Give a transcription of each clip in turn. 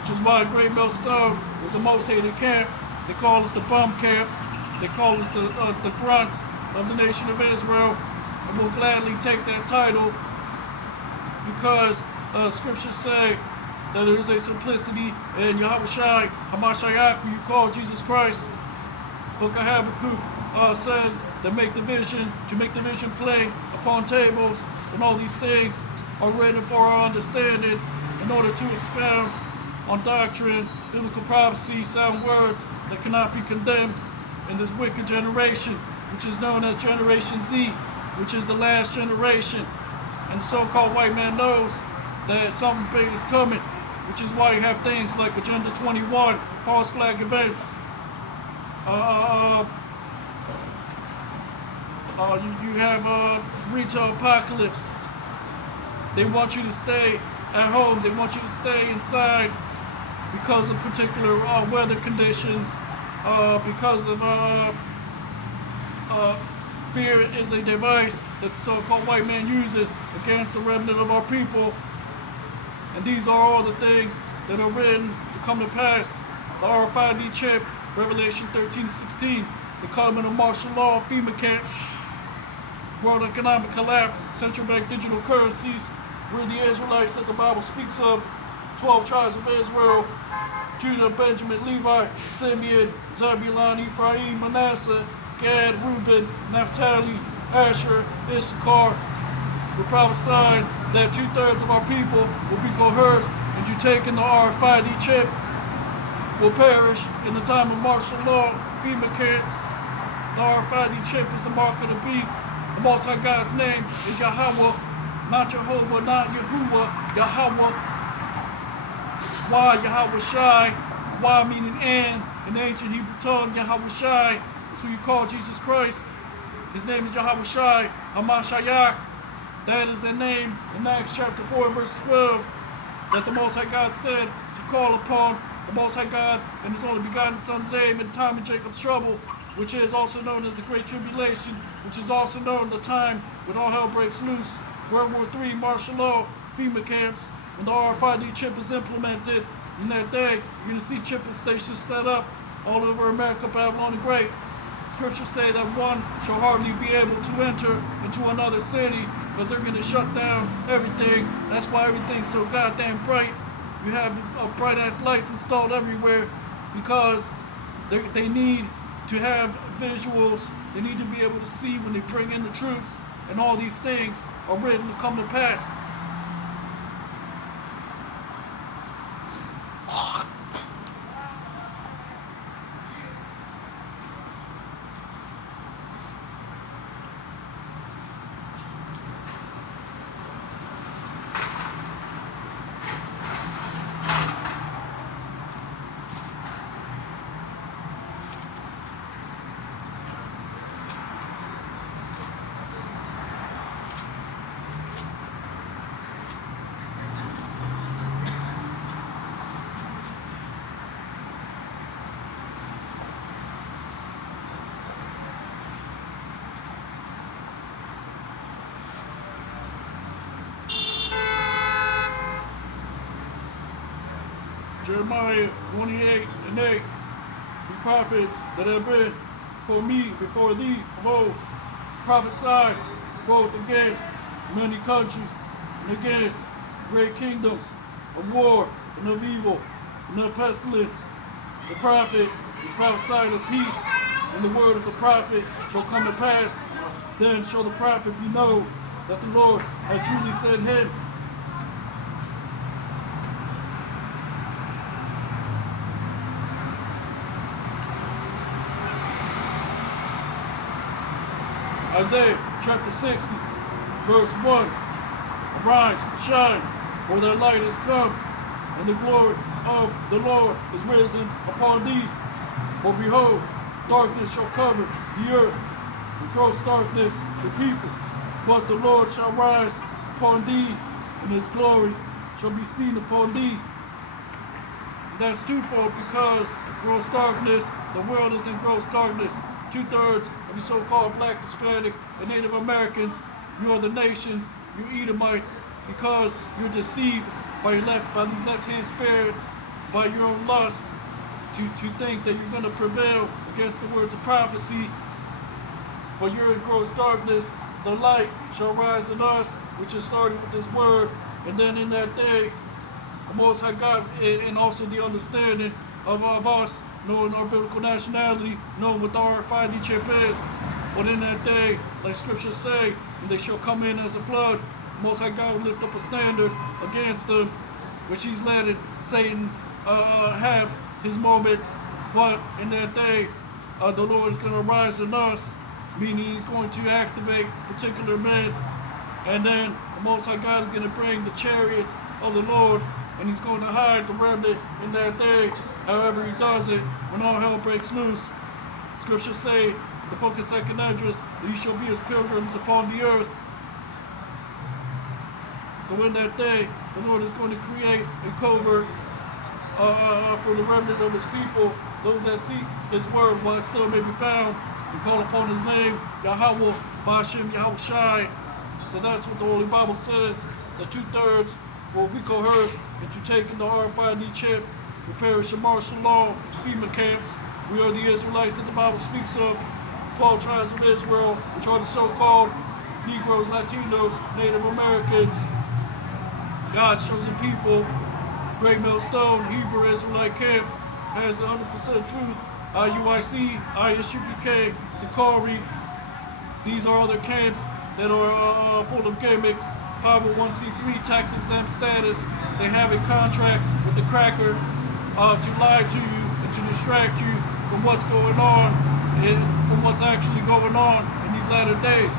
which is why Great Millstone was the most hated camp. They call us the bum camp. They call us the grunts of the nation of Israel. And we'll gladly take that title because scriptures say that there is a simplicity in Yahushai, Hamashiach, who you call Jesus Christ. Book of Habakkuk says that to make the vision plain upon tables, and all these things are written for our understanding in order to expound on doctrine, biblical prophecy, sound words that cannot be condemned in this wicked generation, which is known as Generation Z, which is the last generation. And the so-called white man knows that something big is coming, which is why you have things like Agenda 21, false flag events. You have retail apocalypse. They want you to stay at home. They want you to stay inside because of particular weather conditions, because of fear is a device that the so-called white man uses against the remnant of our people. And these are all the things that are written to come to pass. The RFID chip, Revelation 13:16, the coming of martial law, FEMA camps, world economic collapse, central bank digital currencies, where the Israelites that the Bible speaks of, 12 tribes of Israel, Judah, Benjamin, Levi, Simeon, Zebulun, Ephraim, Manasseh, Gad, Reuben, Naphtali, Asher, Issachar. We're prophesying that 2/3 of our people will be coerced into taking the RFID chip, will perish in the time of martial law, FEMA camps. The RFID chip is the mark of the beast. The Most High God's name is Yahweh, not Jehovah, not Yahuwah, Yahweh. Why Yahweh Shai? Why meaning and in the ancient Hebrew tongue, Yahweh Shai is who you call Jesus Christ. His name is Yahweh Shai, Hamashiach. That is the name in Acts chapter 4 verse 12 that the Most High God said to call upon the Most High God and His only begotten Son's name in the time of Jacob's trouble, which is also known as the Great Tribulation, which is also known as the time when all hell breaks loose, World War III, martial law, FEMA camps. When the RFID chip is implemented in that day, you're going to see chipping stations set up all over America, Babylon the Great. Scriptures say that one shall hardly be able to enter into another city because they're going to shut down everything. That's why everything's so goddamn bright. You have bright ass lights installed everywhere because they need to have visuals. They need to be able to see when they bring in the troops, and all these things are written to come to pass. Jeremiah 28:8, the prophets that have been for me, before thee, of old, prophesied both against many countries and against great kingdoms, of war and of evil and of pestilence. The prophet which prophesied of peace, and the word of the prophet shall come to pass. Then shall the prophet be known that the Lord had truly sent him. Isaiah chapter 60, verse 1. Arise, shine, for thy light is come, and the glory of the Lord is risen upon thee. For behold, darkness shall cover the earth, and gross darkness the people. But the Lord shall rise upon thee, and his glory shall be seen upon thee. That's twofold because gross darkness, the world is in gross darkness. 2/3 of you so-called black, Hispanic, and Native Americans, you are the nations, you Edomites, because you're deceived by these left-hand spirits by your own lust to think that you're going to prevail against the words of prophecy. But you're in gross darkness. The light shall rise in us, which is starting with this word. And then in that day, the Most High God, and also the understanding of us, knowing our biblical nationality, knowing what the RFID chip is. But in that day, like scriptures say, they shall come in as a flood. The Most High God will lift up a standard against them, which he's letting Satan have his moment. But in that day, the Lord is going to rise in us, meaning he's going to activate particular men. And then the Most High God is going to bring the chariots of the Lord, and he's going to hide the remnant in that day. However he does it, when all hell breaks loose. Scriptures say, the book of 2nd Esdras, that ye shall be as pilgrims upon the earth. So in that day, the Lord is going to create a covert for the remnant of his people, those that seek his word while it still may be found, and call upon his name, Yahweh, Ba'ashem, Yahweh Shai. So that's what the Holy Bible says, that 2/3 will be coerced into taking the RFID chip, the parish of martial law, FEMA camps. We are the Israelites that the Bible speaks of, 12 tribes of Israel, which are the so-called Negroes, Latinos, Native Americans, God's chosen people. Great Millstone, Hebrew Israelite camp, has 100% truth. IUIC, ISUPK, Sakari. These are other camps that are full of gimmicks. 501c3 tax exempt status. They have a contract with the cracker to lie to you and to distract you from what's going on and from what's actually going on in these latter days.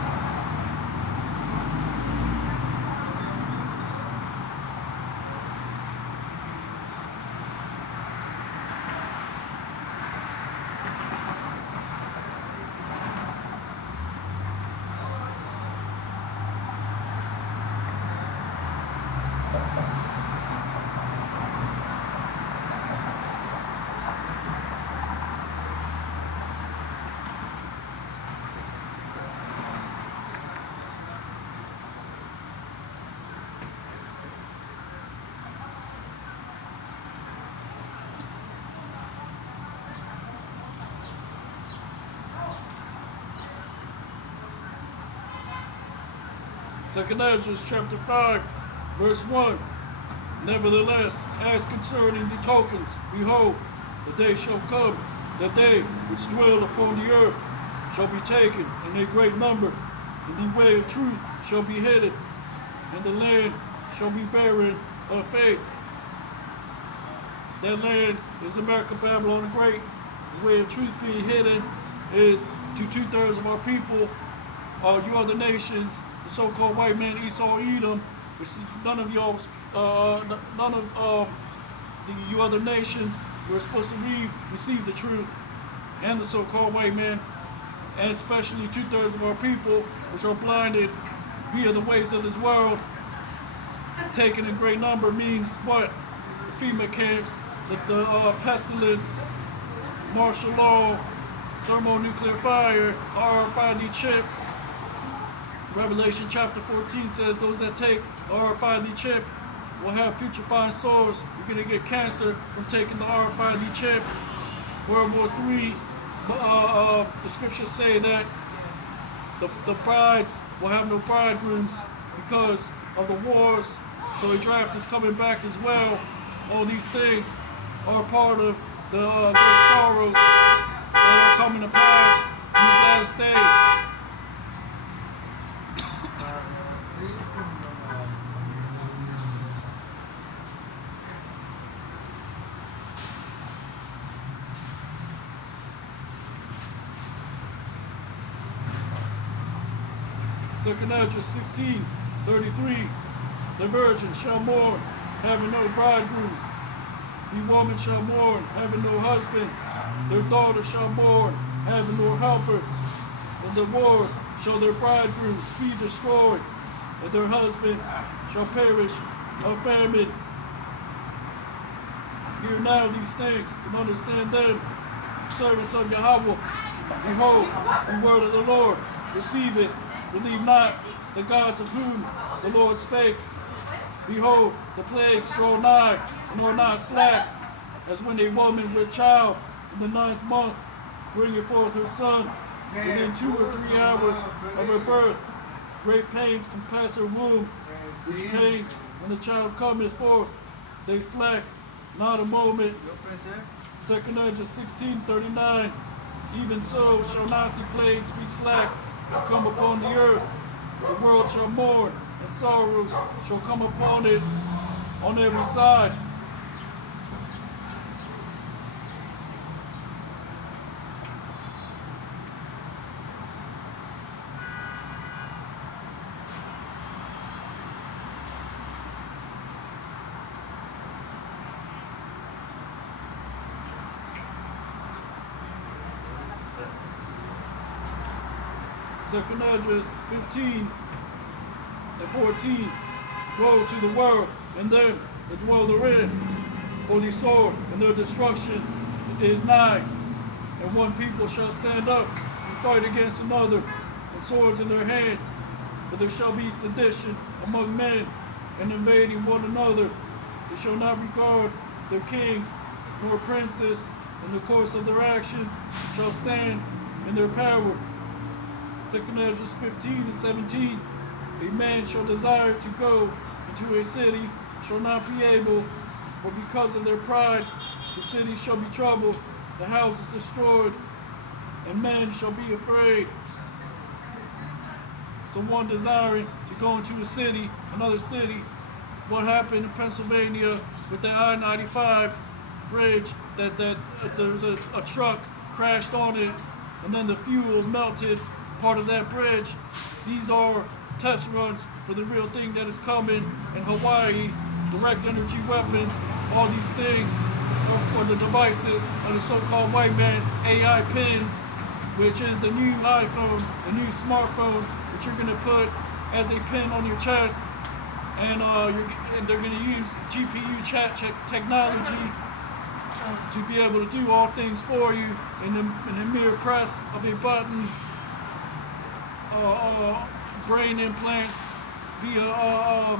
Second Esdras chapter 5, verse 1. Nevertheless, as concerning the tokens, behold, the day shall come, that they which dwell upon the earth shall be taken in a great number, and the way of truth shall be hidden, and the land shall be barren of faith. That land is America, Babylon the Great. The way of truth being hidden is to 2/3 of our people, you other nations, the so-called white man, Esau, Edom, which none of you other nations were supposed to receive the truth, and the so-called white man, and especially 2/3 of our people, which are blinded via the ways of this world. Taken in great number means what? The FEMA camps, the pestilence, martial law, thermonuclear fire, RFID chip. Revelation chapter 14 says those that take RFID chip will have putrefying sores. You're going to get cancer from taking the RFID chip. World War III, the scriptures say that the brides will have no bridegrooms because of the wars. So a draft is coming back as well. All these things are part of the great sorrows that are coming to pass in these last days. Second Esdras 16:33. The virgin shall mourn, having no bridegrooms. The woman shall mourn, having no husbands. Their daughters shall mourn, having no helpers. In the wars shall their bridegrooms be destroyed, and their husbands shall perish of famine. Hear now these things, and understand them, servants of Yahweh. Behold, the word of the Lord, receive it. Believe not the gods of whom the Lord spake. Behold, the plagues draw nigh, and are not slack, as when a woman with child in the 9th month bringeth forth her son, within 2 or 3 hours of her birth, great pains compass her womb, which pains, when the child cometh forth, they slack not a moment. 2 Ezra 16:39. Even so shall not the plagues be slack that come upon the earth. The world shall mourn, and sorrows shall come upon it on every side. Second Ezra 15 and 14. Woe to the world and them that dwell therein, for the sword and their destruction is nigh. And one people shall stand up and fight against another, and swords in their hands. For there shall be sedition among men, and invading one another. They shall not regard their kings nor princes, and the course of their actions shall stand in their power. 2 Ezra 15 and 17. A man shall desire to go into a city, shall not be able, for because of their pride the city shall be troubled, the houses destroyed, and men shall be afraid. So one desiring to go into a city, another city, what happened in Pennsylvania with the I-95 bridge, that there's a truck crashed on it, and then the fuel melted part of that bridge. These are test runs for the real thing that is coming in Hawaii. Direct energy weapons, all these things are the devices of the so-called white man AI pins, which is a new iPhone, a new smartphone that you're going to put as a pin on your chest, and they're going to use GPU chat technology to be able to do all things for you in the mere press of a button. Brain implants via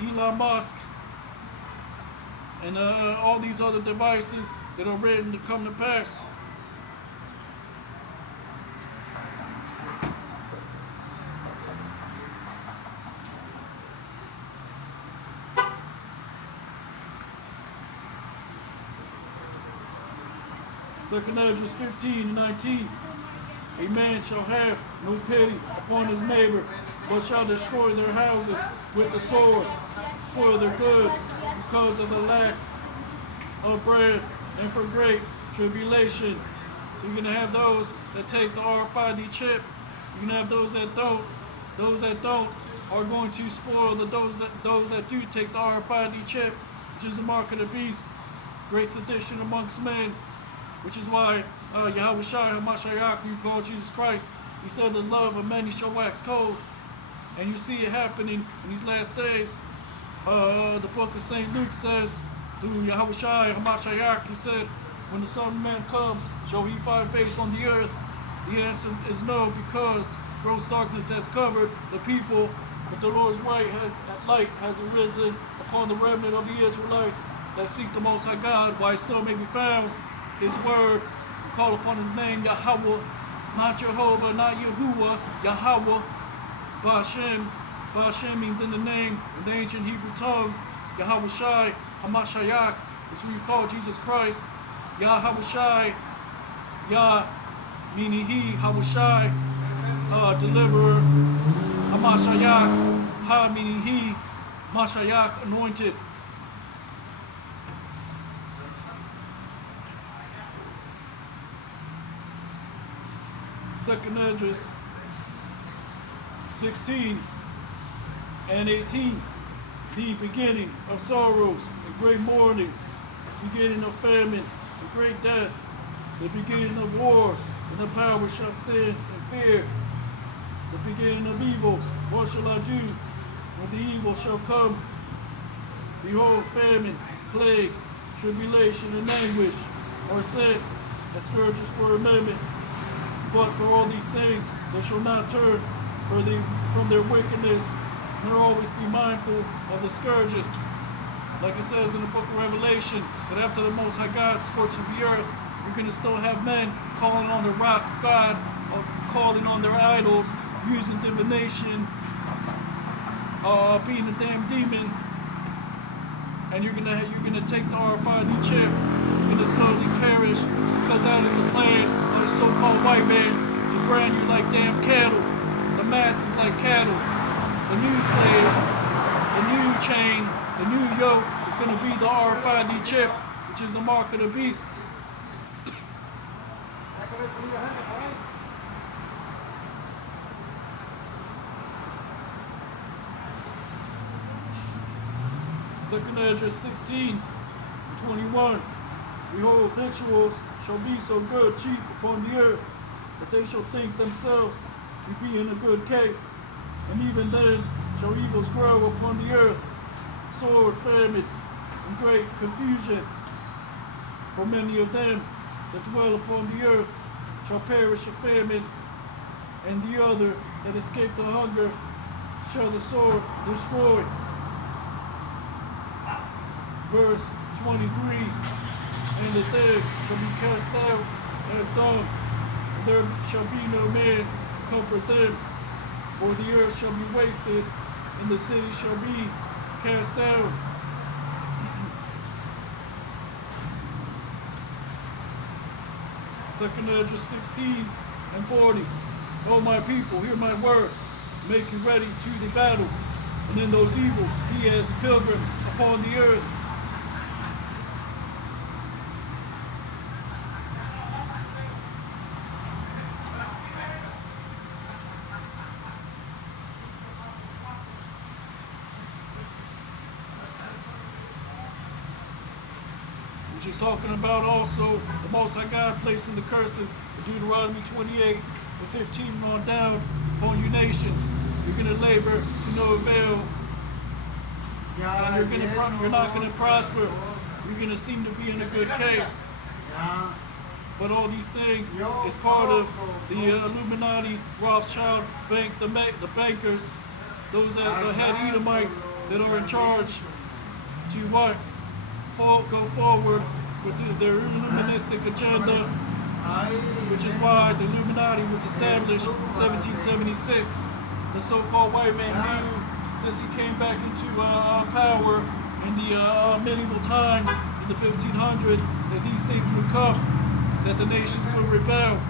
Elon Musk and all these other devices that are written to come to pass. Second Ezra 15 and 19. A man shall have no pity upon his neighbor, but shall destroy their houses with the sword, spoil their goods because of the lack of bread and for great tribulation. So you're going to have those that take the RFID chip. You're going to have those that don't. Those that don't are going to spoil those that do take the RFID chip, which is the mark of the beast, great sedition amongst men. Which is why Yahweh Shai HaMashiach, who you call Jesus Christ, he said the love of many shall wax cold. And you see it happening in these last days. The book of St. Luke says, through Yahweh Shai HaMashiach, he said, when the Son of Man comes, shall he find faith on the earth? The answer is no, because gross darkness has covered the people, but the Lord's light has arisen upon the remnant of the Israelites that seek the Most High God, while he still may be found. His word, call upon his name, Yahweh, not Jehovah, not Yahuwah, Yahweh, Ba'ashem. Ba'ashem means in the name, in the ancient Hebrew tongue. Yahweh Shai HaMashiach is who you call Jesus Christ. Yahweh Shai, Yah, meaning he, Hawashai, deliverer. HaMashiach, Ha, meaning he, Mashiach, anointed. Second Ezra 16 and 18. The beginning of sorrows and great mournings, beginning of famine and great death, the beginning of wars, and the power shall stand in fear. The beginning of evils, what shall I do when the evil shall come? Behold, famine, plague, tribulation, and anguish are set as scourges for amendment. But for all these things they shall not turn from their wickedness, nor always be mindful of the scourges. Like it says in the book of Revelation, that after the Most High God scorches the earth, you're going to still have men calling on the rock of God, or calling on their idols, using divination, being a damn demon, and you're gonna take the RFID chip. You're gonna slowly perish because that is a plan of the so-called white man to brand you like damn cattle, the masses like cattle. The new slave, the new chain, the new yoke is gonna be the RFID chip, which is the mark of the beast. Second Esdras 16:21. Behold, victuals shall be so good, cheap upon the earth, that they shall think themselves to be in a good case. And even then shall evils grow upon the earth, sword, famine, and great confusion. For many of them that dwell upon the earth shall perish of famine, and the other that escape the hunger shall the sword destroy. Verse 23, and the dead shall be cast out as dung, and there shall be no man to comfort them, for the earth shall be wasted, and the city shall be cast down. Second Esdras 16:40. O my people, hear my word, make you ready to the battle, and in those evils be as pilgrims upon the earth. Which is talking about also the Most High God placing the curses of Deuteronomy 28:15 on down upon you nations. You're going to labor to no avail, and you're not going to prosper. You're going to seem to be in a good case. But all these things is part of the Illuminati, Rothschild Bank, the bankers, those that the head Edomites that are in charge to what? Go forward with their Illuministic agenda, which is why the Illuminati was established in 1776. The so-called white man knew, since he came back into power in the medieval times, in the 1500s, that these things would come, that the nations would rebel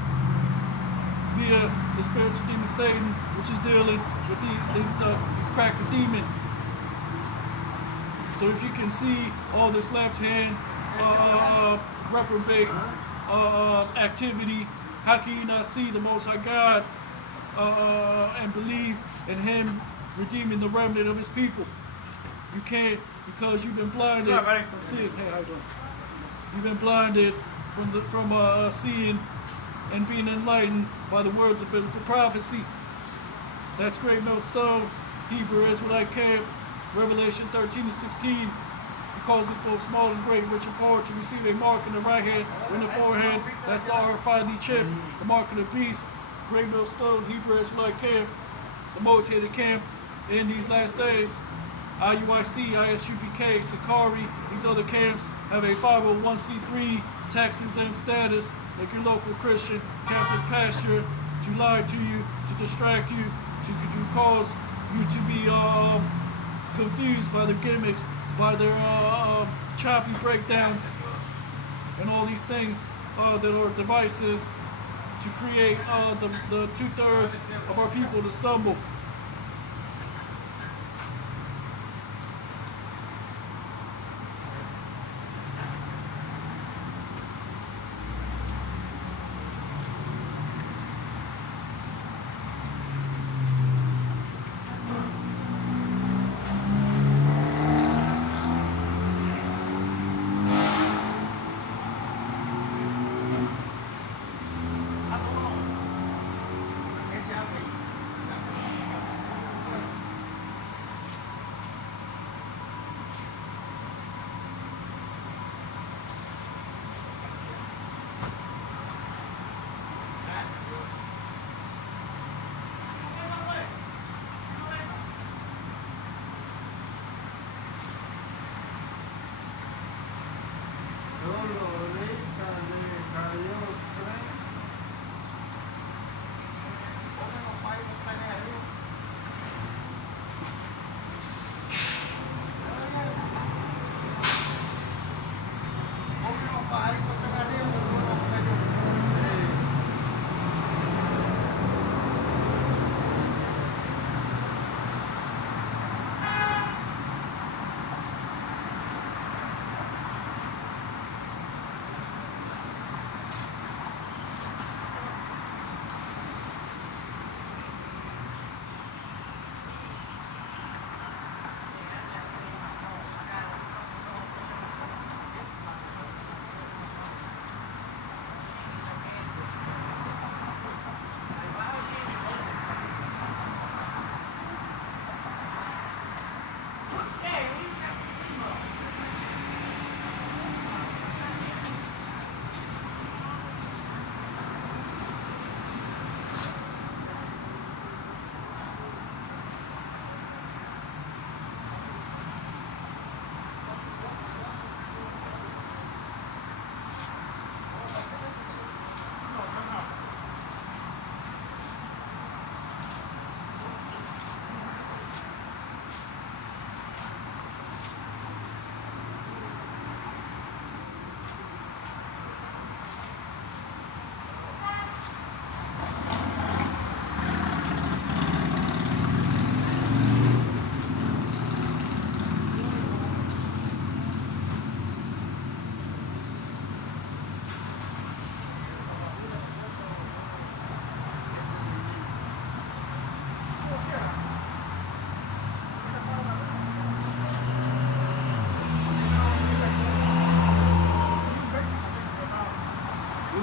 via the spiritual demon Satan, which is dealing with these cracker demons. So if you can see all this left-hand reprobate activity, how can you not see the Most High God and believe in Him redeeming the remnant of His people? You can't, because you've been blinded from seeing. Hey, how you doing? You've been blinded from seeing and being enlightened by the words of biblical prophecy. That's Great Millstone, Hebrew Israelite Camp. Revelation 13:16, he calls it both small and great, rich and poor, to receive a mark in the right hand or in the forehead. That's the RFID chip, the mark of the beast. Great Millstone, Hebrew Israelite Camp, the most hated camp in these last days. IUIC, ISUPK, Sakari, these other camps have a 501c3 tax-exempt status, like your local Christian Catholic pastor, to lie to you, to distract you, to cause you to be confused by their gimmicks, by their choppy breakdowns, and all these things that are devices to create the 2/3 of our people to stumble.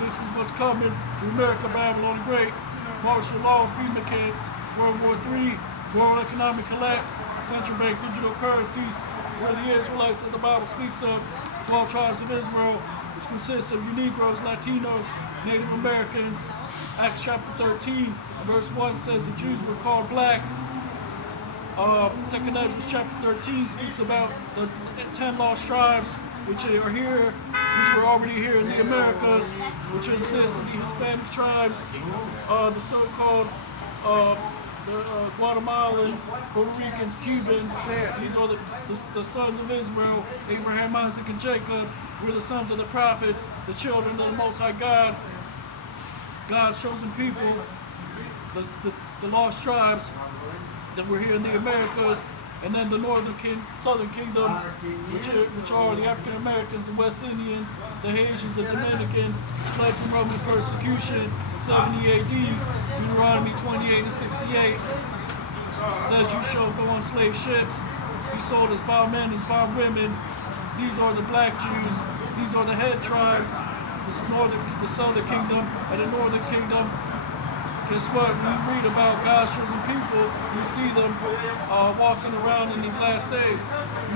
This is what's coming to America, Babylon the Great, martial law, FEMA camps, World War III, world economic collapse, central bank digital currencies, where the Israelites that the Bible speaks of, 12 tribes of Israel, which consists of Negroes, Latinos, Native Americans. Acts chapter 13, verse 1 says the Jews were called black. Second Ezra chapter 13 speaks about the 10 lost tribes which are here, which were already here in the Americas, which consists of the Hispanic tribes, the so-called Guatemalans, Puerto Ricans, Cubans. These are the sons of Israel, Abraham, Isaac, and Jacob. We're the sons of the prophets, the children of the Most High God, God's chosen people, the lost tribes that were here in the Americas, and then the southern kingdom, which are the African Americans, the West Indians, the Haitians, the Dominicans, fled from Roman persecution in 70 AD. Deuteronomy 28 and 68 says, "You shall go on slave ships, be sold as bondmen, as bondwomen." These are the black Jews. These are the head tribes, the southern kingdom, and the northern kingdom. Guess what? When you read about God's chosen people, you see them walking around in these last days.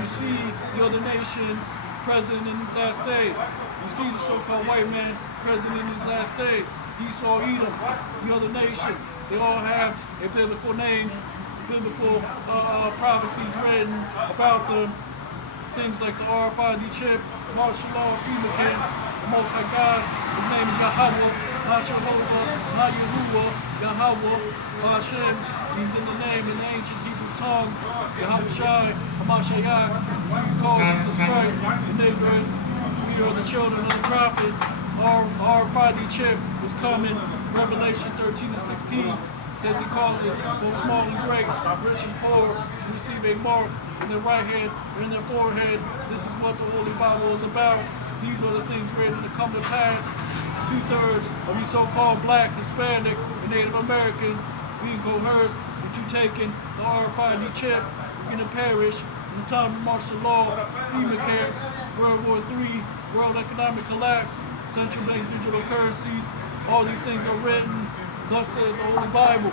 You see the other nations present in these last days. You see the so-called white man present in these last days. Esau, Edom, the other nations. They all have a biblical name, biblical prophecies written about them. Things like the RFID chip, martial law, FEMA camps, the Most High God. His name is Yahweh, not Jehovah, not Yahuwah, Yahweh, Hashem. He's in the name in the ancient Hebrew tongue, Yahweh Shai, Hamashiach, who you call Jesus Christ, the neighbors. We are the children of the prophets. Our RFID chip is coming. Revelation 13 and 16 says he called us both small and great, rich and poor, to receive a mark in their right hand or in their forehead. This is what the Holy Bible is about. These are the things ready to come to pass. 2/3 of you so-called black, Hispanic, and Native Americans being coerced into taking the RFID chip. You're going to perish in the time of martial law, FEMA camps, World War III, world economic collapse, central bank digital currencies. All these things are written. Thus says the Holy Bible.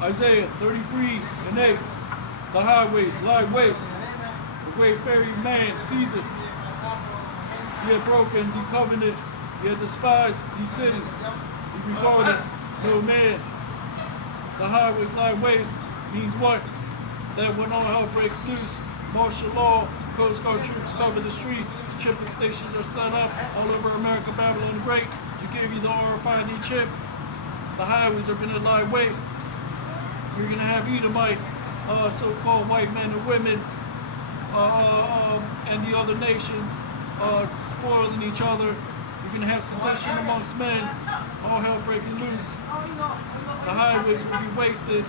Isaiah 33 and 8. The highways lie waste. The wayfaring man sees it. He had broken the covenant. He had despised these cities. He regarded no man. The highways lie waste means what? that when all hell breaks loose, martial law, Coast Guard troops cover the streets, chipping stations are set up all over America, Babylon the Great to give you the RFID chip. The highways are going to lie waste. You're going to have Edomites, so-called white men and women, and the other nations spoiling each other. You're going to have sedition amongst men, all hell breaking loose. The highways will be wasted.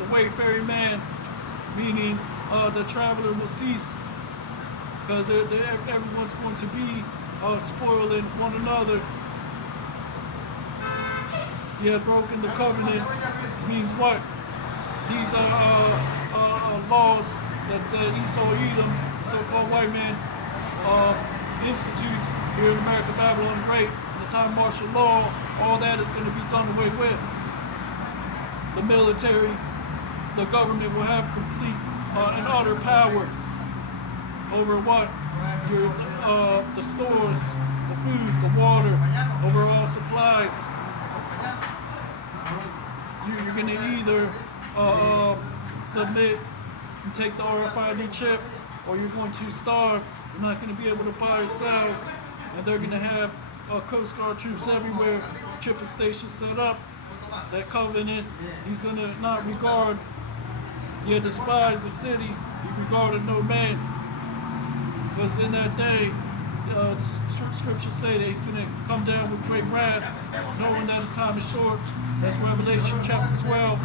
The wayfaring man, meaning the traveler, will cease because everyone's going to be spoiling one another. He had broken the covenant. Means what? These are laws that Esau Edom, so-called white man, institutes here in America, Babylon Great. In the time of martial law, all that is going to be done away with. The military, the government will have complete and utter power over what? The stores, the food, the water, over all supplies. You're going to either submit and take the RFID chip, or you're going to starve. You're not going to be able to buy or sell, and they're going to have Coast Guard troops everywhere, chipping stations set up. That covenant, he's going to not regard, yet despise the cities. He regarded no man, because in that day, the scriptures say that he's going to come down with great wrath, knowing that his time is short. That's Revelation chapter 12.